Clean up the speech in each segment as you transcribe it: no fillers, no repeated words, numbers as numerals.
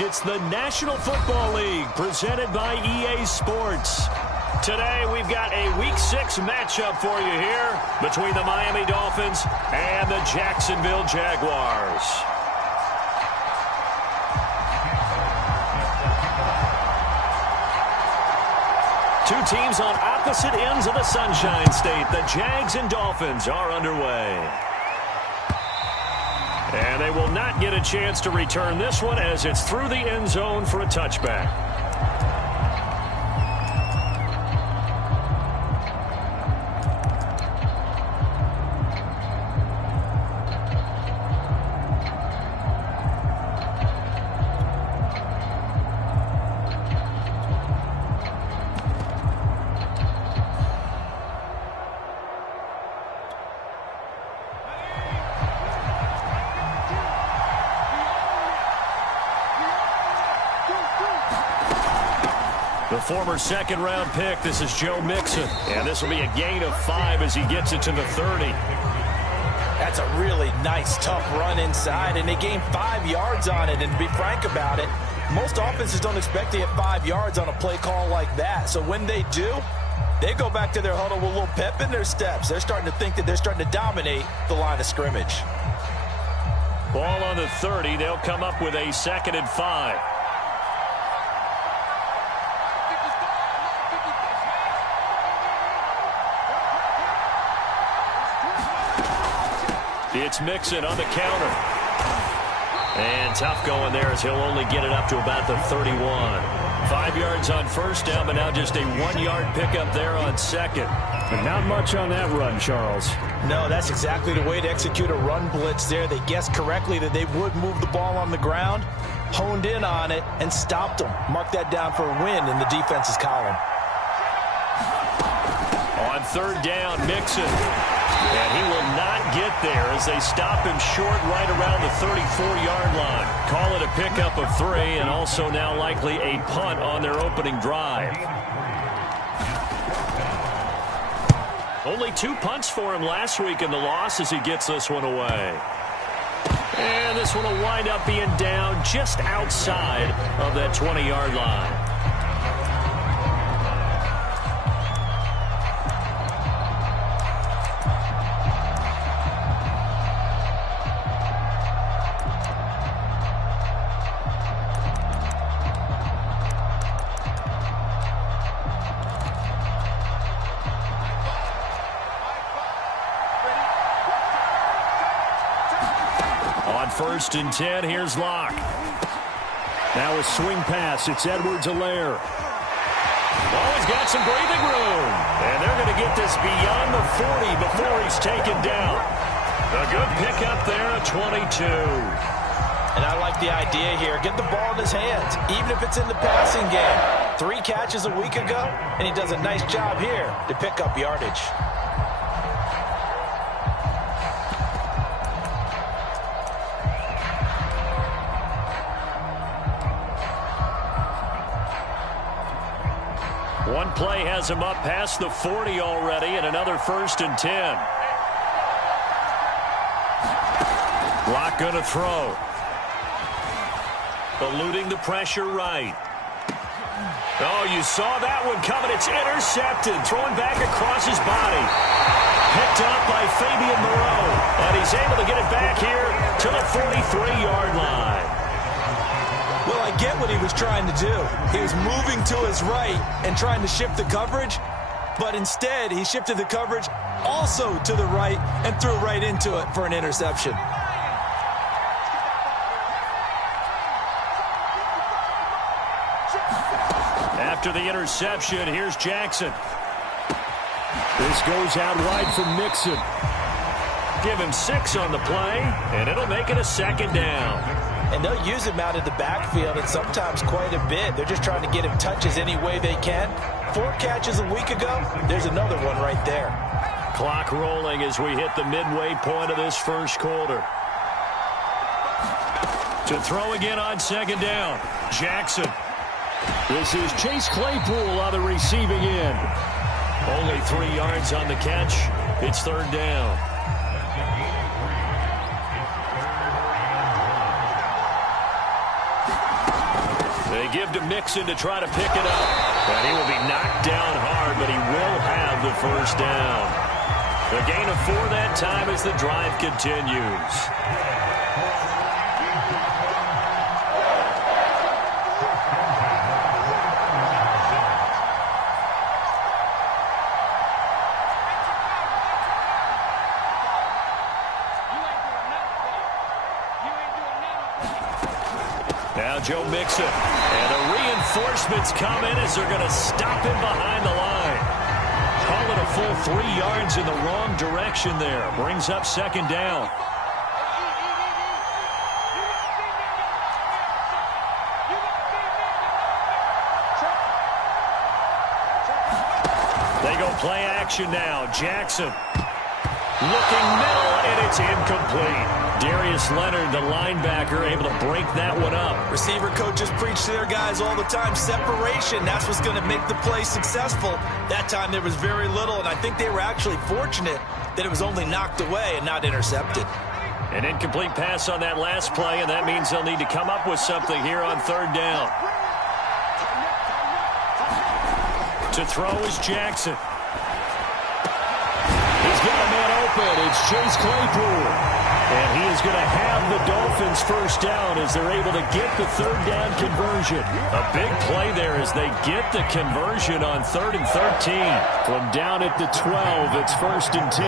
fact, it's the National Football League presented by EA Sports. Today, we've got a Week 6 matchup for you here between the Miami Dolphins and the Jacksonville Jaguars. Two teams on opposite ends of the Sunshine State. The Jags and Dolphins are underway. And they will not get a chance to return this one as it's through the end zone for a touchback. The former second-round pick, this is Joe Mixon. And this will be a gain of 5 as he gets it to the 30. That's a really nice, tough run inside, and they gained 5 yards on it. And to be frank about it, most offenses don't expect to get 5 yards on a play call like that. So when they do, they go back to their huddle with a little pep in their steps. They're starting to think that they're starting to dominate the line of scrimmage. Ball on the 30. They'll come up with a 2nd and 5. It's Mixon on the counter. And tough going there as he'll only get it up to about the 31. 5 yards on first down, but now just a 1-yard pickup there on second. But not much on that run, Charles. No, that's exactly the way to execute a run blitz there. They guessed correctly that they would move the ball on the ground, honed in on it, and stopped them. Mark that down for a win in the defense's column. On third down, Mixon. And he will not get there as they stop him short right around the 34-yard line. Call it a pickup of 3 and also now likely a punt on their opening drive. Only 2 punts for him last week in the loss as he gets this one away. And this one will wind up being down just outside of that 20-yard line. First and 10, here's Locke. Now a swing pass, it's Edwards-Helaire. Oh, he's got some breathing room. And they're going to get this beyond the 40 before he's taken down. A good pickup there at 22. And I like the idea here. Get the ball in his hands, even if it's in the passing game. 3 catches a week ago, and he does a nice job here to pick up yardage. One play has him up past the 40 already, and another 1st and 10. Locke going to throw. Eluding the pressure right. Oh, you saw that one coming. It's intercepted. Thrown back across his body. Picked up by Fabian Moreau. And he's able to get it back here to the 43-yard line. Well, I get what he was trying to do. He was moving to his right and trying to shift the coverage, but instead he shifted the coverage also to the right and threw right into it for an interception. After the interception, here's Jackson. This goes out wide for Mixon. Give him 6 on the play, and it'll make it a 2nd down. And they'll use him out of the backfield, and sometimes quite a bit. They're just trying to get him touches any way they can. 4 catches a week ago, there's another one right there. Clock rolling as we hit the midway point of this first quarter. To throw again on 2nd down, Jackson. This is Chase Claypool on the receiving end. Only 3 yards on the catch. It's 3rd down. give to Mixon to try to pick it up. And he will be knocked down hard, but he will have the first down. The gain of 4 that time as the drive continues. Now Joe Mixon. And the reinforcements come in as they're going to stop him behind the line. Call it a full 3 yards in the wrong direction there. Brings up second down. They go play action now. Jackson looking middle, and it's incomplete. Darius Leonard, the linebacker, able to break that one up. Receiver coaches preach to their guys all the time. Separation, that's what's going to make the play successful. That time there was very little, and I think they were actually fortunate that it was only knocked away and not intercepted. An incomplete pass on that last play, and that means they'll need to come up with something here on third down. To throw is Jackson. He's got a man open. It's Chase Claypool. And he is going to have the Dolphins first down as they're able to get the third down conversion. A big play there as they get the conversion on 3rd and 13. From down at the 12, it's 1st and 10.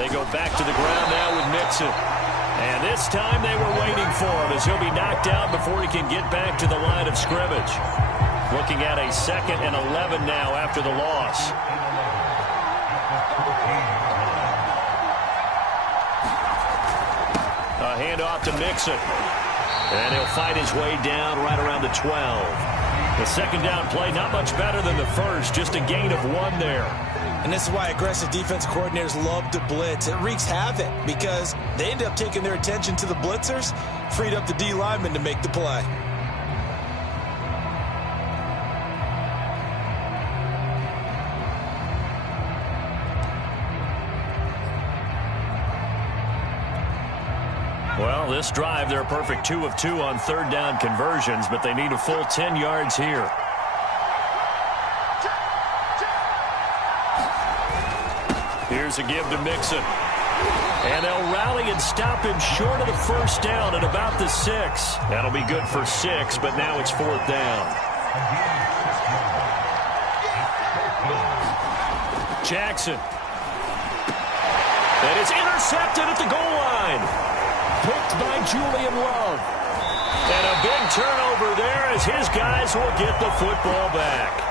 They go back to the ground now with Mixon. And this time they were waiting for him as he'll be knocked out before he can get back to the line of scrimmage. Looking at a 2nd and 11 now after the loss. A handoff to Mixon. And he'll fight his way down right around the 12. The second down play, not much better than the first, just a gain of 1 there. And this is why aggressive defense coordinators love to blitz. It wreaks havoc because they end up taking their attention to the blitzers, freed up the D lineman to make the play. Well, this drive, they're a perfect 2 of 2 on third down conversions, but they need a full 10 yards here. Here's a give to Mixon. And they'll rally and stop him short of the first down at about the 6. That'll be good for 6, but now it's 4th down. Jackson. And it's intercepted at the goal line. Picked by Julian Love. And a big turnover there as his guys will get the football back.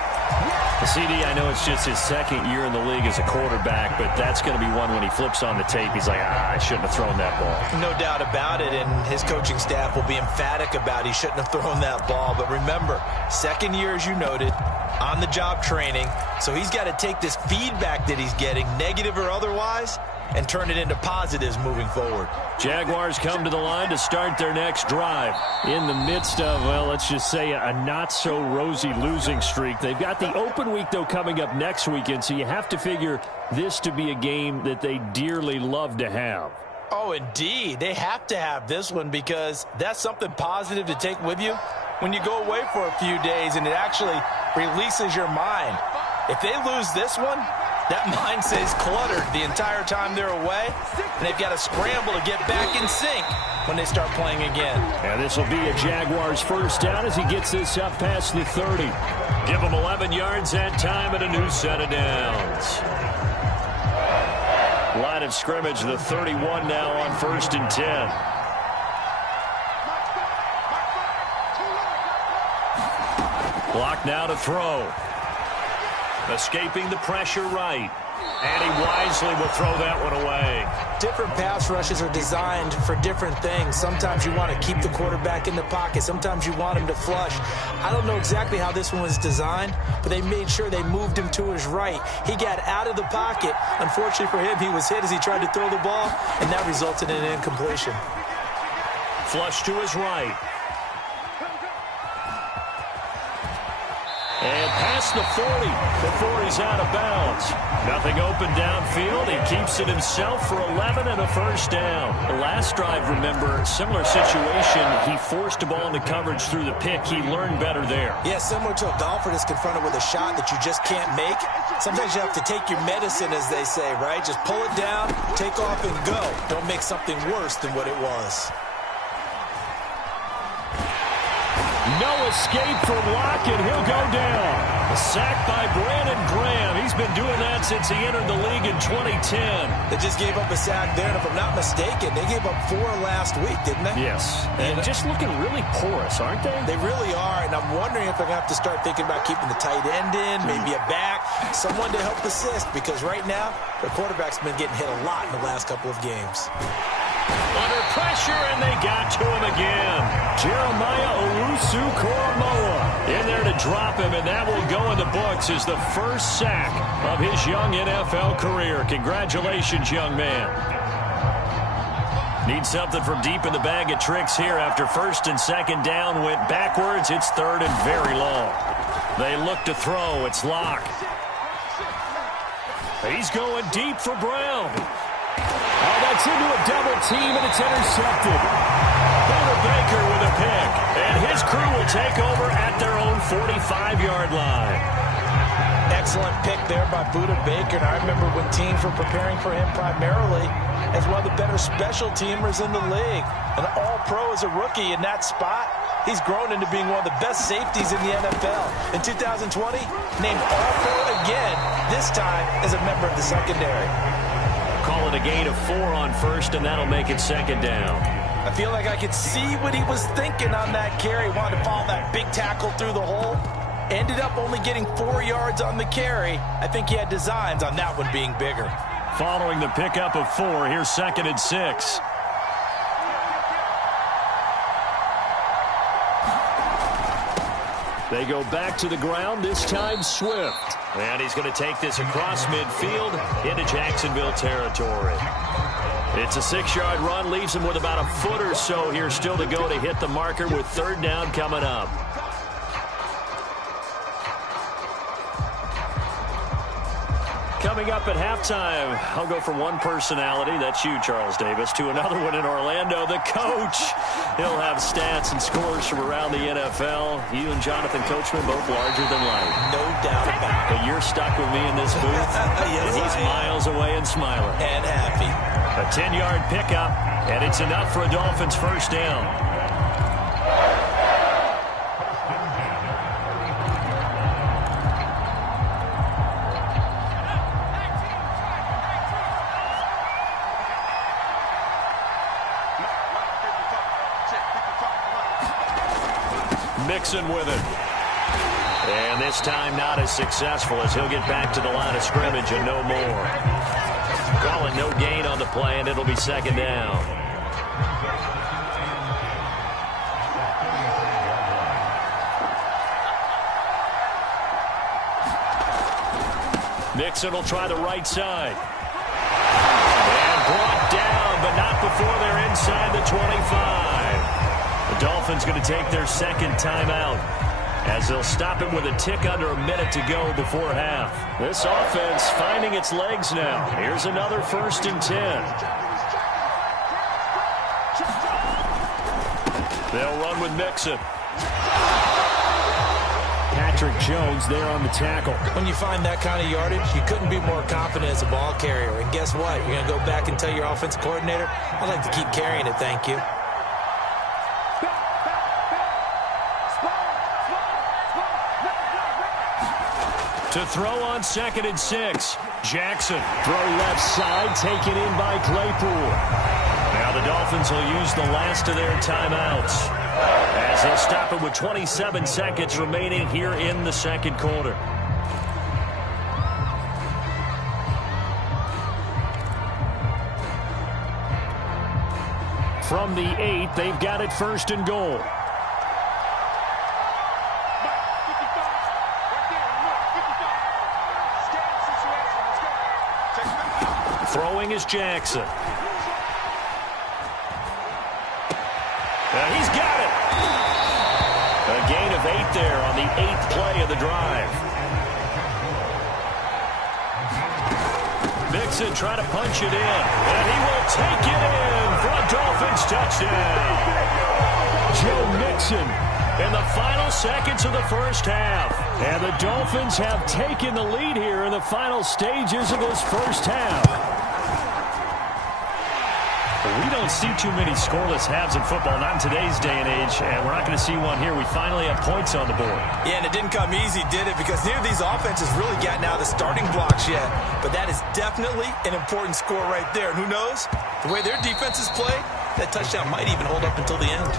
CD, I know it's just his 2nd year in the league as a quarterback, but that's going to be one when he flips on the tape. He's like, I shouldn't have thrown that ball. No doubt about it, and his coaching staff will be emphatic about he shouldn't have thrown that ball. But remember, 2nd year, as you noted, on-the-job training, so he's got to take this feedback that he's getting, negative or otherwise, and turn it into positives moving forward. Jaguars come to the line to start their next drive. In the midst of, well, let's just say a not-so-rosy losing streak. They've got the open week, though, coming up next weekend, so you have to figure this to be a game that they dearly love to have. Oh, indeed. They have to have this one because that's something positive to take with you when you go away for a few days, and it actually releases your mind. If they lose this one, that mind stays cluttered the entire time they're away, and they've got to scramble to get back in sync when they start playing again. And this will be a Jaguars first down as he gets this up past the 30. Give him 11 yards that time and a new set of downs. Line of scrimmage, the 31 now on 1st and 10. Block now to throw. Escaping the pressure right. And he wisely will throw that one away. Different pass rushes are designed for different things. Sometimes you want to keep the quarterback in the pocket. Sometimes you want him to flush. I don't know exactly how this one was designed, but they made sure they moved him to his right. He got out of the pocket. Unfortunately for him, he was hit as he tried to throw the ball, and that resulted in an incompletion. Flush to his right. And past the 40 before he's out of bounds. Nothing open downfield. He keeps it himself for 11 and a first down. The last drive, remember, similar situation. He forced a ball into coverage through the pick. He learned better there. Yeah, similar to a golfer that's confronted with a shot that you just can't make. Sometimes you have to take your medicine, as they say, right? Just pull it down, take off, and go. Don't make something worse than what it was. No escape from Lockett. He'll go down. A sack by Brandon Graham. He's been doing that since he entered the league in 2010. They just gave up a sack there, and if I'm not mistaken, they gave up 4 last week, didn't they? Yes. And just looking really porous, aren't they? They really are, and I'm wondering if they're going to have to start thinking about keeping the tight end in, maybe a back, someone to help assist, because right now, their quarterback's been getting hit a lot in the last couple of games. Under pressure, and they got to him again. Jeremiah Owusu-Koramoah in there to drop him, and that will go in the books as the first sack of his young NFL career. Congratulations, young man. Need something from deep in the bag of tricks here after first and second down went backwards. It's third and very long. They look to throw. It's Locke. He's going deep for Brown. Oh, that's into a double team, and it's intercepted. Buda Baker with a pick, and his crew will take over at their own 45-yard line. Excellent pick there by Buda Baker, and I remember when teams were preparing for him primarily as one of the better special teamers in the league. An all-pro as a rookie in that spot. He's grown into being one of the best safeties in the NFL. In 2020, named all-pro again, this time as a member of the secondary. Call it a gain of 4 on first, and that'll make it second down. I feel like I could see what he was thinking on that carry. Wanted to follow that big tackle through the hole. Ended up only getting 4 yards on the carry. I think he had designs on that one being bigger. Following the pickup of 4, here's second and 6. They go back to the ground, this time Swift. And he's going to take this across midfield into Jacksonville territory. It's a 6-yard run, leaves him with about a foot or so here still to go to hit the marker with third down coming up. Coming up at halftime, I'll go from one personality, that's you, Charles Davis, to another one in Orlando, the coach. He'll have stats and scores from around the NFL. You and Jonathan Coachman both larger than life. No doubt about it. But you're stuck with me in this booth, yes, and he's miles away and smiling. And happy. A 10-yard pickup, and it's enough for a Dolphins first down. Mixon with it. And this time not as successful as he'll get back to the line of scrimmage and no more. Calling no gain on the play, and it'll be second down. Mixon will try the right side. And brought down, but not before they're inside the 25. The Dolphins going to take their second timeout as they'll stop it with a tick under a minute to go before half. This offense finding its legs now. Here's another first and 10. They'll run with Mixon. Patrick Jones there on the tackle. When you find that kind of yardage, you couldn't be more confident as a ball carrier. And guess what? You're going to go back and tell your offensive coordinator, I'd like to keep carrying it, thank you. To throw on second and 6. Jackson. Throw left side, taken in by Claypool. Now the Dolphins will use the last of their timeouts as they'll stop it with 27 seconds remaining here in the second quarter. From the 8, they've got it first and goal. Throwing is Jackson. He's got it. A gain of of 8 there on the 8th play of the drive. Mixon trying to punch it in, and he will take it in for a Dolphins touchdown. Joe Mixon in the final seconds of the first half. And the Dolphins have taken the lead here in the final stages of this first half. We don't see too many scoreless halves in football, not in today's day and age, and we're not going to see one here. We finally have points on the board. Yeah, and it didn't come easy, did it? Because neither of these offenses really gotten out of the starting blocks yet. But that is definitely an important score right there. And who knows? The way their defenses play, that touchdown might even hold up until the end.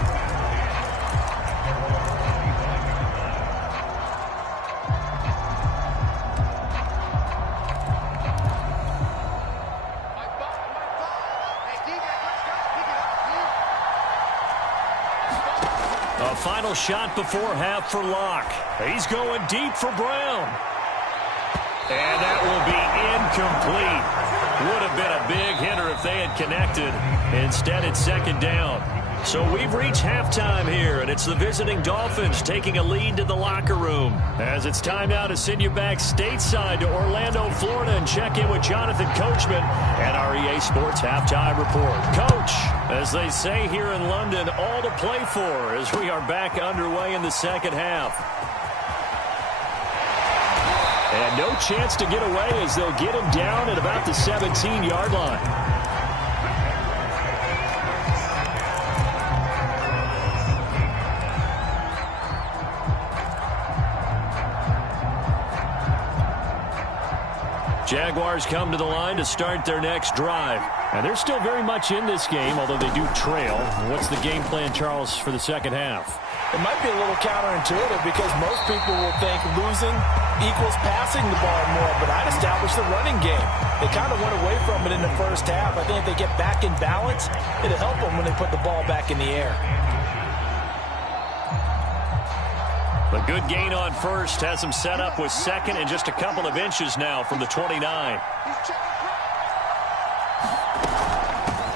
Final shot before half for Locke. He's going deep for Brown. And that will be incomplete. Would have been a big hitter if they had connected. Instead, it's second down. So we've reached halftime here, and it's the visiting Dolphins taking a lead to the locker room. As it's time now to send you back stateside to Orlando, Florida, and check in with Jonathan Coachman and our EA Sports Halftime Report. Coach, as they say here in London, all to play for as we are back underway in the second half. And no chance to get away as they'll get him down at about the 17-yard line. Jaguars come to the line to start their next drive. And they're still very much in this game, although they do trail. What's the game plan, Charles, for the second half? It might be a little counterintuitive because most people will think losing equals passing the ball more, but I'd establish the running game. They kind of went away from it in the first half. I think if they get back in balance, it'll help them when they put the ball back in the air. A good gain on first has him set up with second and just a couple of inches now from the 29.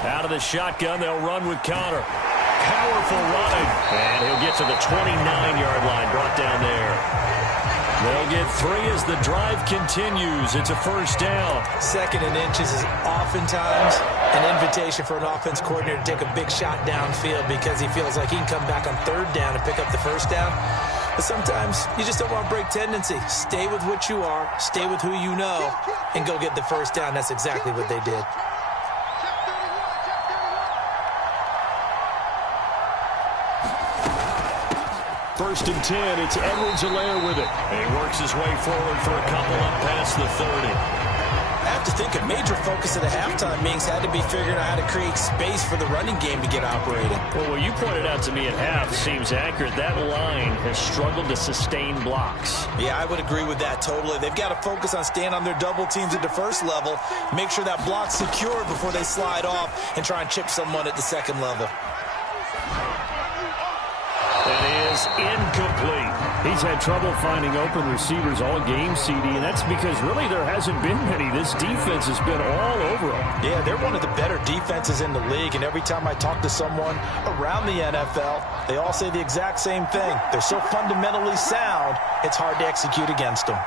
Out of the shotgun, they'll run with Conner. Powerful running. And he'll get to the 29-yard line, brought down there. They'll get 3 as the drive continues. It's a first down. Second and inches is oftentimes an invitation for an offense coordinator to take a big shot downfield because he feels like he can come back on third down and pick up the first down. But sometimes you just don't want to break tendency. Stay with what you are, stay with who you know, and go get the first down. That's exactly what they did. First and 10, it's Edwards-Helaire with it. And he works his way forward for a couple up past the 30. I have to think a major focus of the halftime meetings had to be figuring out how to create space for the running game to get operating. Well, what you pointed out to me at half seems accurate. That line has struggled to sustain blocks. Yeah, I would agree with that totally. They've got to focus on staying on their double teams at the first level, make sure that block's secured before they slide off and try and chip someone at the second level. That is incomplete. He's had trouble finding open receivers all game, CD, and that's because really there hasn't been many. This defense has been all over them. Yeah, they're one of the better defenses in the league, and every time I talk to someone around the NFL, they all say the exact same thing. They're so fundamentally sound, it's hard to execute against them.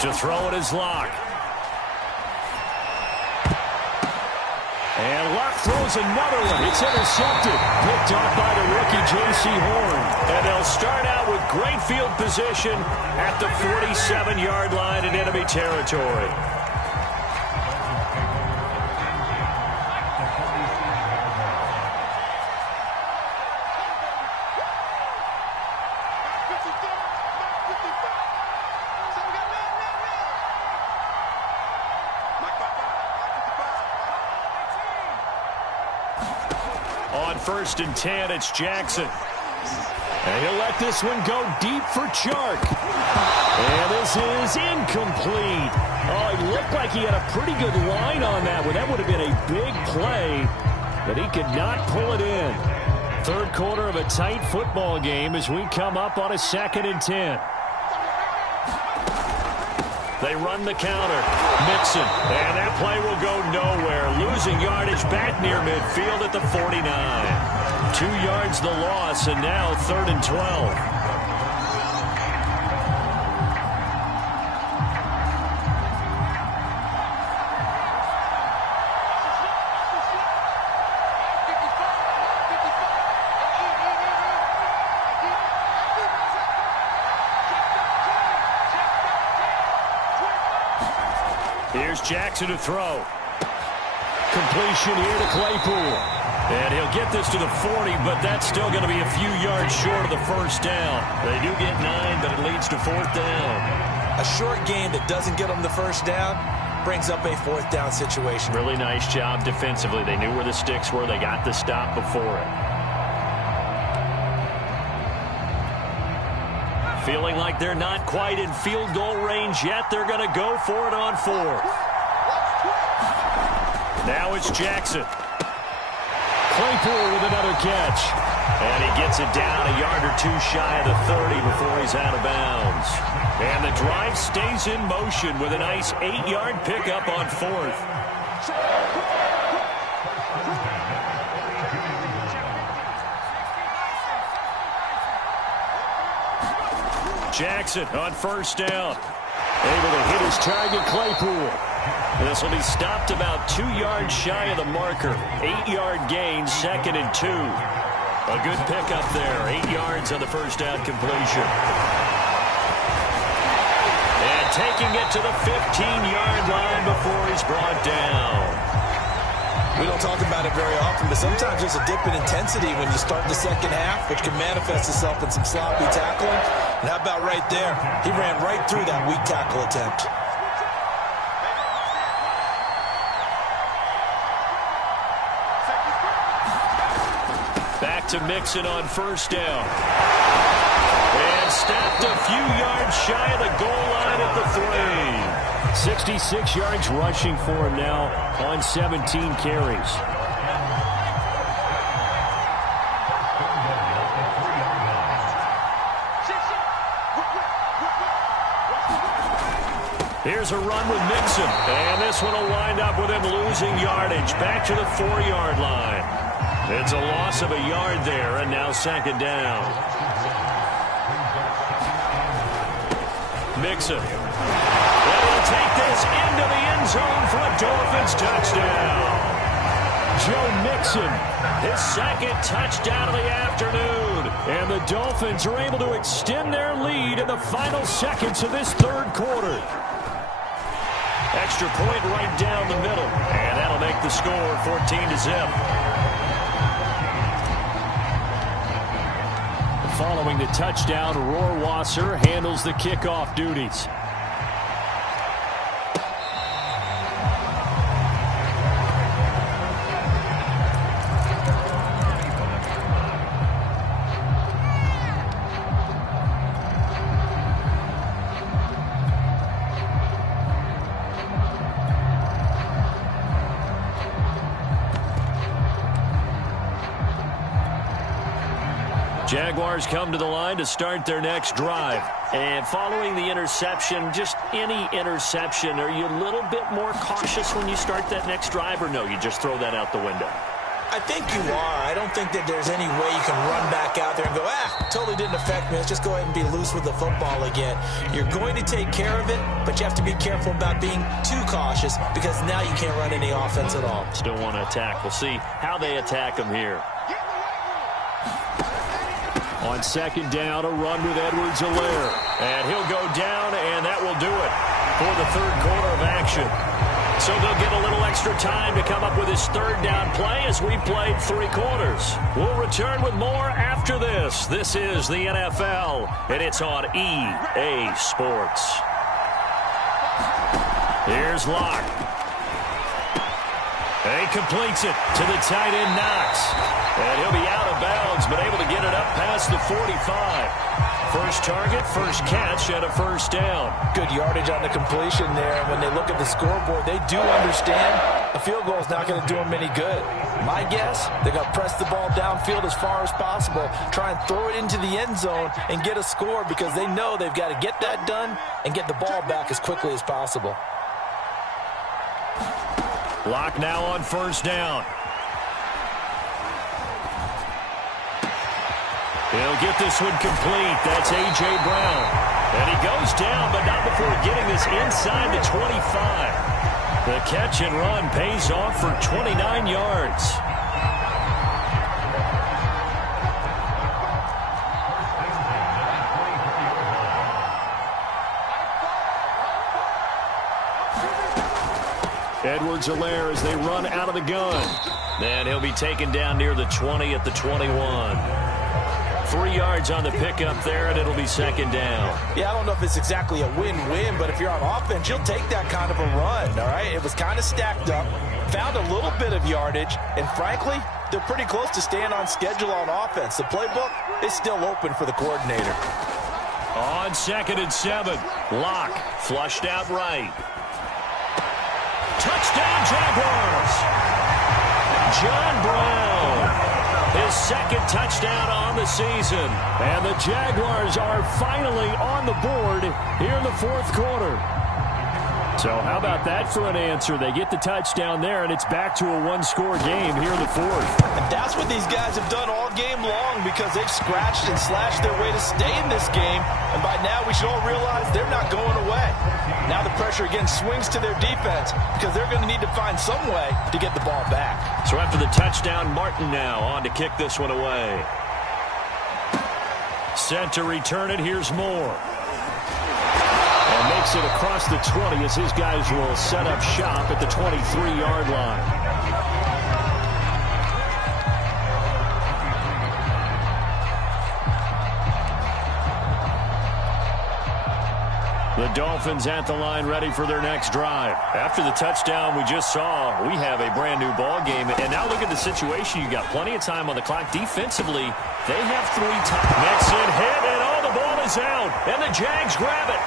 To throw it is Locke. And Locke throws another one. It's intercepted. Picked off by the rookie, J.C. Horn. And they'll start out with great field position at the 47-yard line in enemy territory. On first and 10, it's Jackson. And he'll let this one go deep for Chark. And this is incomplete. Oh, it looked like he had a pretty good line on that one. That would have been a big play, but he could not pull it in. Third quarter of a tight football game as we come up on a 2nd and 10. They run the counter. Mixon. And that play will go nowhere. Losing yardage back near midfield at the 49. 2 yards the loss, and now 3rd and 12. Here's Jackson to throw. Completion here to Claypool. And he'll get this to the 40, but that's still going to be a few yards short of the first down. They do get 9, but it leads to 4th down. A short game that doesn't get them the first down brings up a 4th down situation. Really nice job defensively. They knew where the sticks were. They got the stop before it. Feeling like they're not quite in field goal range yet. They're going to go for it on 4th. Now it's Jackson. Claypool with another catch. And he gets it down a yard or 2 shy of the 30 before he's out of bounds. And the drive stays in motion with a nice 8-yard pickup on 4th. Jackson on first down. Able to hit his target, Claypool. This will be stopped about 2 yards shy of the marker. 8-yard gain, 2nd and 2. A good pickup there. 8 yards on the first down completion. And taking it to the 15-yard line before he's brought down. We don't talk about it very often, but sometimes there's a dip in intensity when you start the second half, which can manifest itself in some sloppy tackling. And how about right there? He ran right through that weak tackle attempt. Back to Mixon on first down. And stopped a few yards shy of the goal line at the 3. 66 yards rushing for him now on 17 carries. Here's a run with Mixon. And this one will wind up with him losing yardage. Back to the 4-yard line. It's a loss of a yard there, and now 2nd down. Mixon. He'll take this into the end zone for a Dolphins touchdown. Joe Mixon, his 2nd touchdown of the afternoon. And the Dolphins are able to extend their lead in the final seconds of this 3rd quarter. Extra point right down the middle. And that'll make the score 14-0. Following the touchdown, Rohrwasser handles the kickoff duties. Jaguars come to the line to start their next drive. And following the interception, just any interception, are you a little bit more cautious when you start that next drive, or no, you just throw that out the window? I think you are. I don't think that there's any way you can run back out there and go, totally didn't affect me. Let's just go ahead and be loose with the football again. You're going to take care of it, but you have to be careful about being too cautious because now you can't run any offense at all. Still want to attack. We'll see how they attack them here. On 2nd down, a run with Edwards-Helaire. And he'll go down, and that will do it for the 3rd quarter of action. So they'll get a little extra time to come up with his 3rd down play as we played 3 quarters. We'll return with more after this. This is the NFL, and it's on EA Sports. Here's Locke. And he completes it to the tight end, Knox. And he'll be out of bounds, but able to get it up past the 45. First target, first catch, and a 1st down. Good yardage on the completion there. And when they look at the scoreboard, they do understand A field goal is not going to do them any good. My guess, they're going to press the ball downfield as far as possible, try and throw it into the end zone and get a score because they know they've got to get that done and get the ball back as quickly as possible. Lock now on first down. He'll get this one complete. That's A.J. Brown. And he goes down, but not before getting this inside the 25. The catch and run pays off for 29 yards. Edwards-Helaire as they run out of the gun. Then he'll be taken down near the 20 at the 21. 3 yards on the pickup there, and it'll be second down. Yeah, I don't know if it's exactly a win-win, but if you're on offense, you'll take that kind of a run, all right? It was kind of stacked up, found a little bit of yardage, and frankly, they're pretty close to staying on schedule on offense. The playbook is still open for the coordinator. On 2nd and 7, Locke flushed out right. Touchdown, Jaguars! John Brown. His second touchdown on the season. And the Jaguars are finally on the board here in the fourth quarter. So how about that for an answer? They get the touchdown there, and it's back to a one-score game here in the fourth. And that's what these guys have done all game long because they've scratched and slashed their way to stay in this game. And by now, we should all realize they're not going away. Now the pressure again swings to their defense because they're going to need to find some way to get the ball back. So after the touchdown, Martin now on to kick this one away. Set to return it. Here's Moore. And makes it across the 20 as his guys will set up shop at the 23-yard line. The Dolphins at the line ready for their next drive. After the touchdown we just saw, we have a brand new ball game. And now look at the situation. You got plenty of time on the clock. Defensively, they have 3 times. Mixon hit, and the ball is out. And the Jags grab it.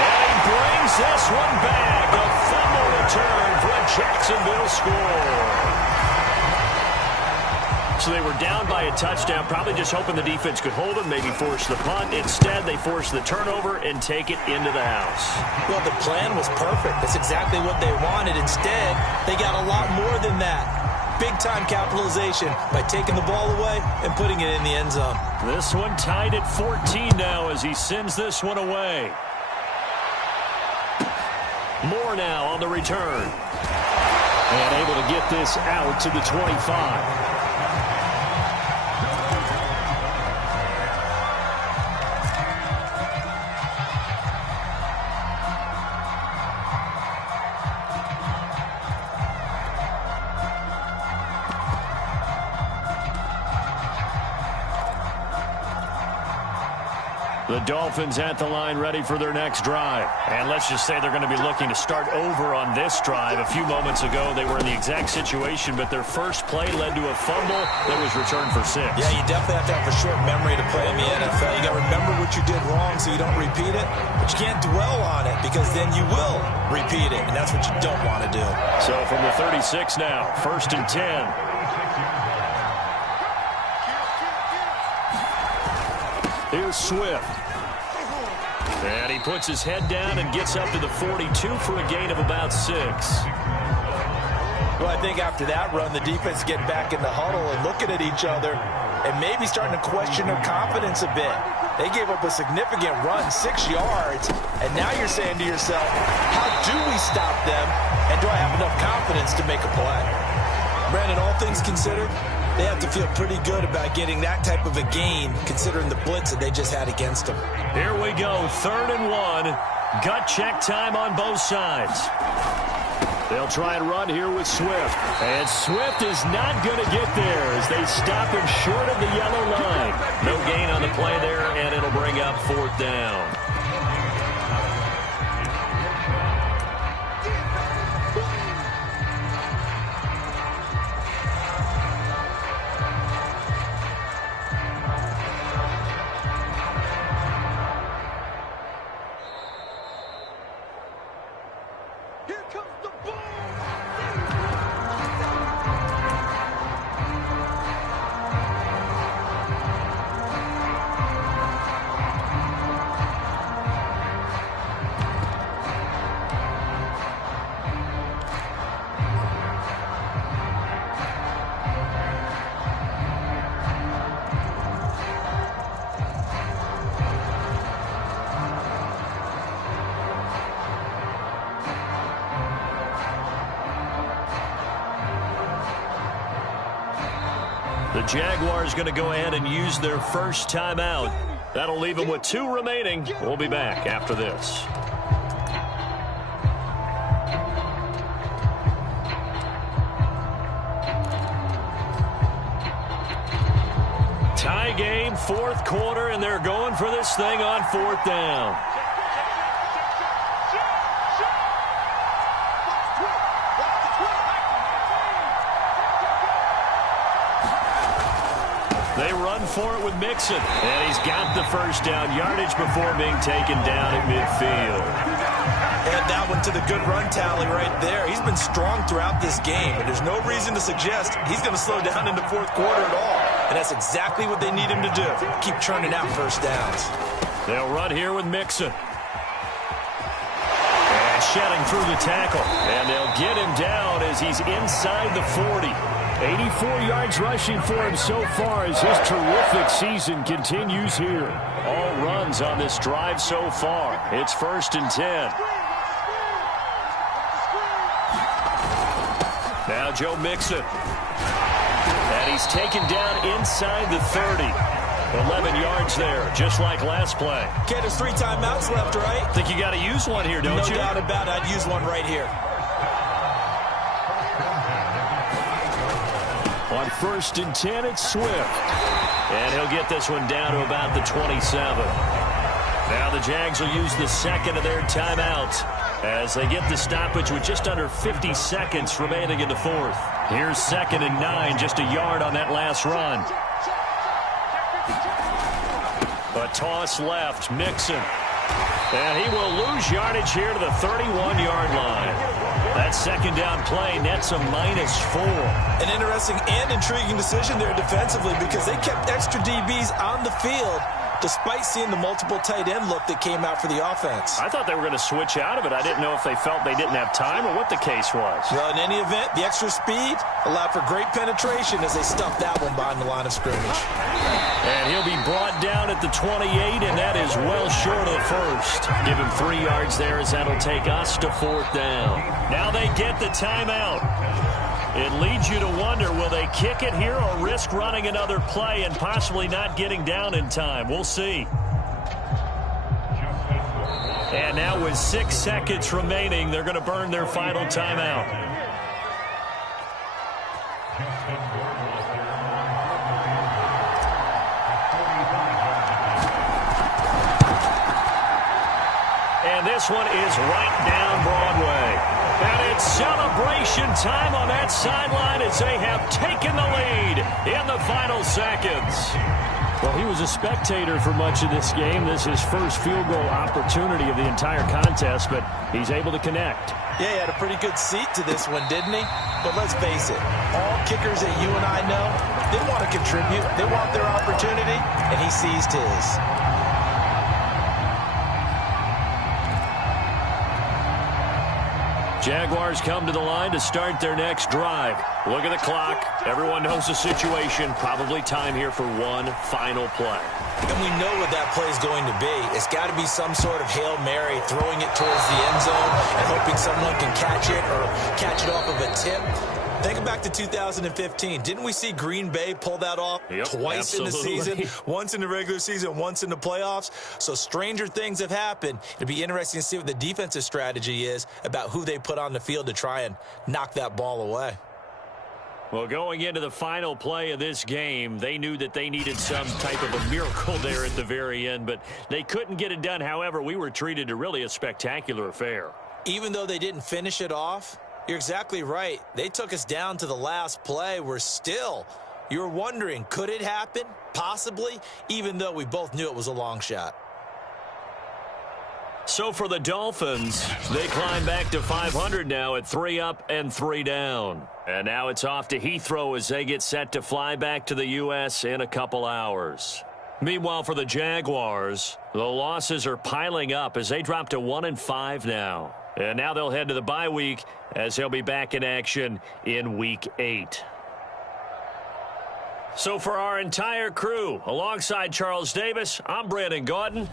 And he brings this one back. A fumble return for a Jacksonville score. So they were down by a touchdown, probably just hoping the defense could hold them, maybe force the punt. Instead, they force the turnover and take it into the house. Well, the plan was perfect. That's exactly what they wanted. Instead, they got a lot more than that. Big-time capitalization by taking the ball away and putting it in the end zone. This one tied at 14 now as he sends this one away. Moore now on the return. And able to get this out to the 25. The Dolphins at the line ready for their next drive. And let's just say they're going to be looking to start over on this drive. A few moments ago, they were in the exact situation, but their first play led to a fumble that was returned for 6. Yeah, you definitely have to have a short memory to play in the NFL. You got to remember what you did wrong so you don't repeat it, but you can't dwell on it because then you will repeat it, and that's what you don't want to do. So from the 36 now, 1st and 10. Here's Swift. And he puts his head down and gets up to the 42 for a gain of about 6. Well, I think after that run, the defense getting back in the huddle and looking at each other and maybe starting to question their confidence a bit. They gave up a significant run, 6 yards, and now you're saying to yourself, how do we stop them, and do I have enough confidence to make a play? Brandon, all things considered, they have to feel pretty good about getting that type of a gain, considering the blitz that they just had against them. Here we go, 3rd and 1. Gut check time on both sides. They'll try and run here with Swift. And Swift is not going to get there as they stop him short of the yellow line. No gain on the play there, and it'll bring up 4th down. Here comes the ball. The Jaguars going to go ahead and use their first timeout. That'll leave them with 2 remaining. We'll be back after this. Tie game, 4th quarter, and they're going for this thing on 4th down. They run for it with Mixon, and he's got the first down yardage before being taken down at midfield. Add that one to the good run tally right there. He's been strong throughout this game, and there's no reason to suggest he's going to slow down in the 4th quarter at all. And that's exactly what they need him to do. Keep churning out first downs. They'll run here with Mixon. And shedding through the tackle. And they'll get him down as he's inside the 40. 84 yards rushing for him so far as his terrific season continues here. All runs on this drive so far. It's 1st and 10. Now Joe Mixon. And he's taken down inside the 30. 11 yards there, just like last play. Okay, there's 3 timeouts left, right? Think you got to use one here, don't you? No doubt about it. I'd use one right here. On 1st and 10, it's Swift. And he'll get this one down to about the 27. Now the Jags will use the 2nd of their timeouts as they get the stoppage with just under 50 seconds remaining in the 4th. Here's 2nd and 9, just a yard on that last run. A toss left, Mixon. And he will lose yardage here to the 31-yard line. That 2nd down play nets a -4. An interesting and intriguing decision there defensively because they kept extra DBs on the field despite seeing the multiple tight end look that came out for the offense. I thought they were going to switch out of it. I didn't know if they felt they didn't have time or what the case was. Well, in any event, the extra speed allowed for great penetration as they stuffed that one behind the line of scrimmage. And he'll be brought down at the 28, and that is well short of the 1st. Give him 3 yards there as that'll take us to 4th down. Now they get the timeout. It leads you to wonder, will they kick it here or risk running another play and possibly not getting down in time? We'll see. And now with 6 seconds remaining, they're going to burn their final timeout. And this one is right down Broadway. And it's celebration time on that sideline as they have taken the lead in the final seconds. Well, he was a spectator for much of this game. This is his first field goal opportunity of the entire contest, but he's able to connect. Yeah, he had a pretty good seat to this one, didn't he? But let's face it, all kickers that you and I know, they want to contribute. They want their opportunity, and he seized his. Jaguars come to the line to start their next drive. Look at the clock. Everyone knows the situation. Probably time here for one final play. And we know what that play is going to be. It's got to be some sort of Hail Mary, throwing it towards the end zone and hoping someone can catch it or catch it off of a tip. Think back to 2015. Didn't we see Green Bay pull that off twice in the season? Once in the regular season, once in the playoffs. So stranger things have happened. It'll be interesting to see what the defensive strategy is about who they put on the field to try and knock that ball away. Well, going into the final play of this game, they knew that they needed some type of a miracle there at the very end, but they couldn't get it done. However, we were treated to really a spectacular affair. Even though they didn't finish it off, you're exactly right. They took us down to the last play. You're wondering, could it happen? Possibly, even though we both knew it was a long shot. So for the Dolphins, they climb back to 500 now at 3 up and 3 down. And now it's off to Heathrow as they get set to fly back to the U.S. in a couple hours. Meanwhile, for the Jaguars, the losses are piling up as they drop to 1-5 now. And now they'll head to the bye week as they'll be back in action in Week 8. So for our entire crew, alongside Charles Davis, I'm Brandon Gaudin.